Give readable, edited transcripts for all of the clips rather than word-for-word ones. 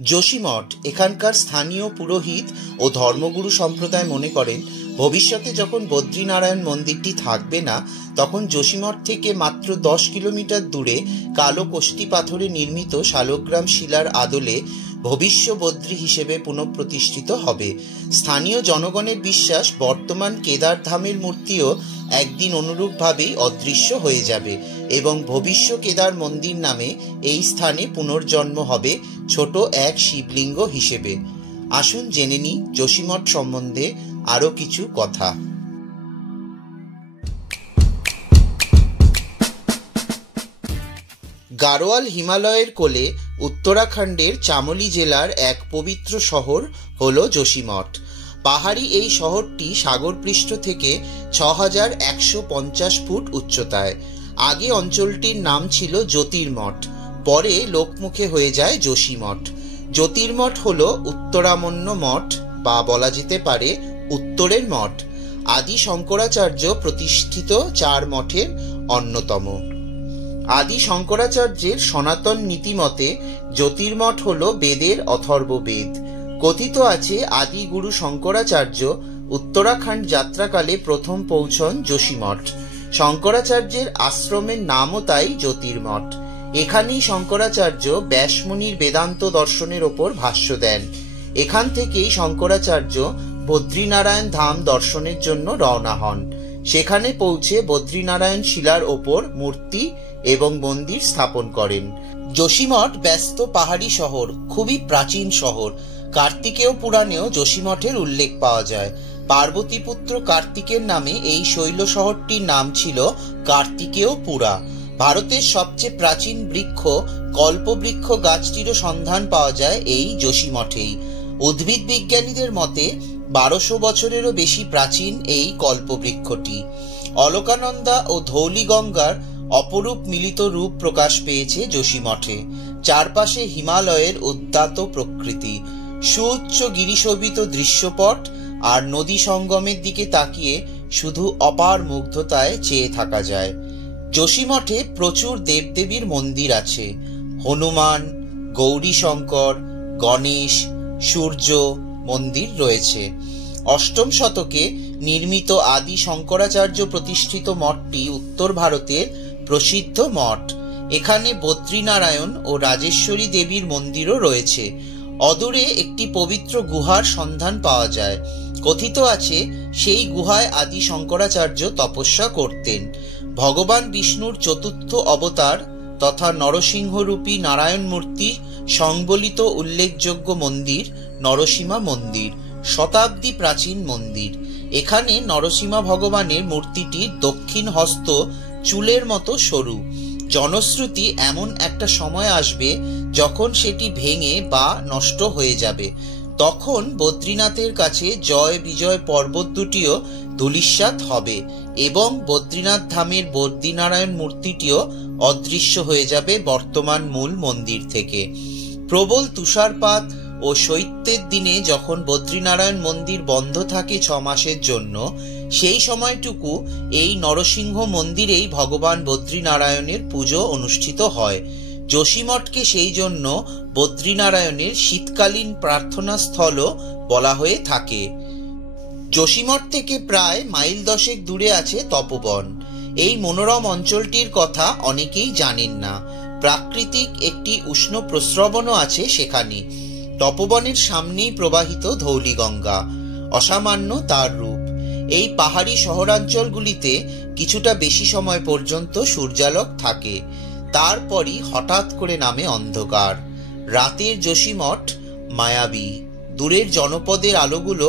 যোশীমঠ এখানকার স্থানীয় পুরোহিত ও ধর্মগুরু সম্প্রদায় মনে করেন ভবিষ্যতে যখন বদ্রীনারায়ণ মন্দিরটি থাকবে না, তখন যোশীমঠ থেকে মাত্র 10 কিলোমিটার দূরে কালো কোষ্টি পাথরে নির্মিত শালগ্রাম শিলার আদলে ভবিষ্য বদ্রী হিসেবে পুনঃপ্রতিষ্ঠিত হবে। স্থানীয় জনগণের বিশ্বাস বর্তমান কেদারধামের মূর্তিও একদিন অনুরূপভাবেই অদৃশ্য হয়ে যাবে এবং ভবিষ্য কেদার মন্দির নামে এই স্থানে পুনর্জন্ম হবে ছোট এক শিবলিঙ্গ হিসেবে। আসুন জেনে নিই যোশীমঠ সম্বন্ধে আরও কিছু কথা। গাড়োয়াল হিমালয়ের কোলে উত্তরাখণ্ডের চামোলি জেলার এক পবিত্র শহর হল যোশীমঠ। পাহাড়ি এই শহরটি সাগরপৃষ্ঠ থেকে 6150 ফুট উচ্চতায়। আগে অঞ্চলটির নাম ছিল জ্যোতির্মঠ, পরে লোকমুখে হয়ে যায় যোশীমঠ। জ্যোতির্মঠ হল উত্তরামন্য মঠ বা বলা যেতে পারে উত্তরের মঠ। আদি শঙ্করাচার্য প্রতিষ্ঠিত 4 মঠের অন্যতম। আদি শঙ্করাচার্যের সনাতন নীতিমতে জ্যোতির্মঠ হল বেদের অথর্ববেদ। কথিত আছে আদি গুরু শঙ্করাচার্য উত্তরাখণ্ড যাত্রাকালে প্রথম পৌঁছন যোশীমঠ। শঙ্করাচার্যের আশ্রমের নামও তাই জ্যোতির্মঠ। এখানেই শঙ্করাচার্য ব্যাসমুনির বেদান্ত দর্শনের ওপর ভাষ্য দেন। এখান থেকেই শঙ্করাচার্য বদ্রীনারায়ণ ধাম দর্শনের জন্য রওনা হন। সেখানে পৌঁছে বদ্রীনারায়ণ শিলার ওপর মূর্তি এবং মন্দির স্থাপন করেন। যোশীমঠ ব্যস্ত পাহাড়ি শহর, খুবই প্রাচীন শহর। কার্তিকেয় পুরাণেও যোশীমঠের উল্লেখ পাওয়া যায়। পার্বতীপুত্র কার্তিকের নামে এই শৈল শহরটির নাম ছিল কার্তিকেয় পুরা। ভারতের সবচেয়ে প্রাচীন বৃক্ষ কল্পবৃক্ষ গাছটিরও সন্ধান পাওয়া যায় এই যোশীমঠেই। উদ্ভিদ বিজ্ঞানীদের মতে 1200 বছরেরও বেশি প্রাচীন এই কল্পবৃক্ষটি। অলকানন্দা ও ধৌলিগঙ্গার অপরূপ মিলিত রূপ প্রকাশ পেয়েছে যোশীমঠে। চারপাশে হিমালয়ের উদ্দাত প্রকৃতি, সুউচ্চ গিরিশোভিত দৃশ্যপট আর নদী সঙ্গমের দিকে তাকিয়ে শুধু অপার মুগ্ধতায় চেয়ে থাকা যায়। যোশীমঠে প্রচুর দেবদেবীর মন্দির আছে। হনুমান, গৌরীশঙ্কর, গণেশ, সূর্য মন্দির রয়েছে। 8ম শতকে নির্মিত আদি শঙ্করাচার্য প্রতিষ্ঠিত মঠটি উত্তর ভারতের প্রসিদ্ধ মঠ। এখানে বদ্রীনারায়ণ ও রাজেশ্বরী দেবীর মন্দিরও রয়েছে। অদূরে একটি পবিত্র গুহার সন্ধান পাওয়া যায়। কথিত আছে সেই গুহায় আদি শঙ্করাচার্য তপস্যা করতেন। ভগবান বিষ্ণুর 4র্থ অবতার তথা নরসিংহরূপী নারায়ণ মূর্তি সংবলিত উল্লেখযোগ্য মন্দির নরসিমা মন্দির, শতাব্দী প্রাচীন মন্দির। এখানে নরসিমা ভগবানের মূর্তিটির দক্ষিণ হস্ত চুলের মতো সরু। জনশ্রুতি এমন একটা সময় আসবে যখন সেটি ভেঙে বা নষ্ট হয়ে যাবে। তখন বদ্রীনাথের কাছে জয় বিজয় পর্বত দুটিও ধূলিসাৎ হবে এবং বদ্রীনাথ ধামের বদ্রীনারায়ণ মূর্তিটিও অদৃশ্য হয়ে যাবে বর্তমান মূল মন্দির থেকে। প্রবল তুষারপাত ও শৈত্যের দিনে যখন বদ্রীনারায়ণ মন্দির বন্ধ থাকে 6 মাসের জন্য, সেই সময়টুকু এই নরসিংহ মন্দিরেই ভগবান বদ্রীনারায়ণের পুজো অনুষ্ঠিত হয়। যোশীমঠকে সেই জন্য বদ্রীনারায়ণের শীতকালীন প্রার্থনা স্থলও বলা হয়ে থাকে। যোশীমঠ থেকে প্রায় মাইল 10 দূরে আছে তপোবন। এই মনোরম অঞ্চলটির কথা অনেকেই জানেন না। প্রাকৃতিক একটি উষ্ণ প্রস্রবণও আছে সেখানে। তপোবনের সামনেই প্রবাহিত ধৌলিগঙ্গা, অসামান্য তার রূপ। এই পাহাড়ি শহরাঞ্চলগুলিতে কিছুটা বেশি সময় পর্যন্ত সূর্যালোক থাকে, তারপরই হঠাৎ করে নামে অন্ধকার। রাতের যোশীমঠ মায়াবী। দূরের জনপদের আলোগুলো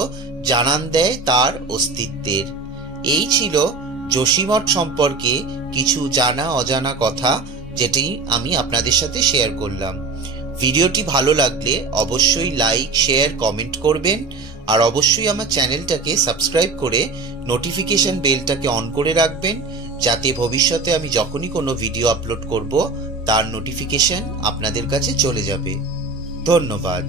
জানান দেয় তার অস্তিত্বের। এই ছিল যোশীমঠ সম্পর্কে কিছু জানা অজানা কথা, যেটি আমি আপনাদের সাথে শেয়ার করলাম। ভিডিওটি ভালো লাগলে অবশ্যই লাইক, শেয়ার, কমেন্ট করবেন আর অবশ্যই আমার চ্যানেলটাকে সাবস্ক্রাইব করে নোটিফিকেশন বেলটাকে অন করে রাখবেন, যাতে ভবিষ্যতে আমি যখনই কোনো ভিডিও আপলোড করব তার নোটিফিকেশন আপনাদের কাছে চলে যাবে। ধন্যবাদ।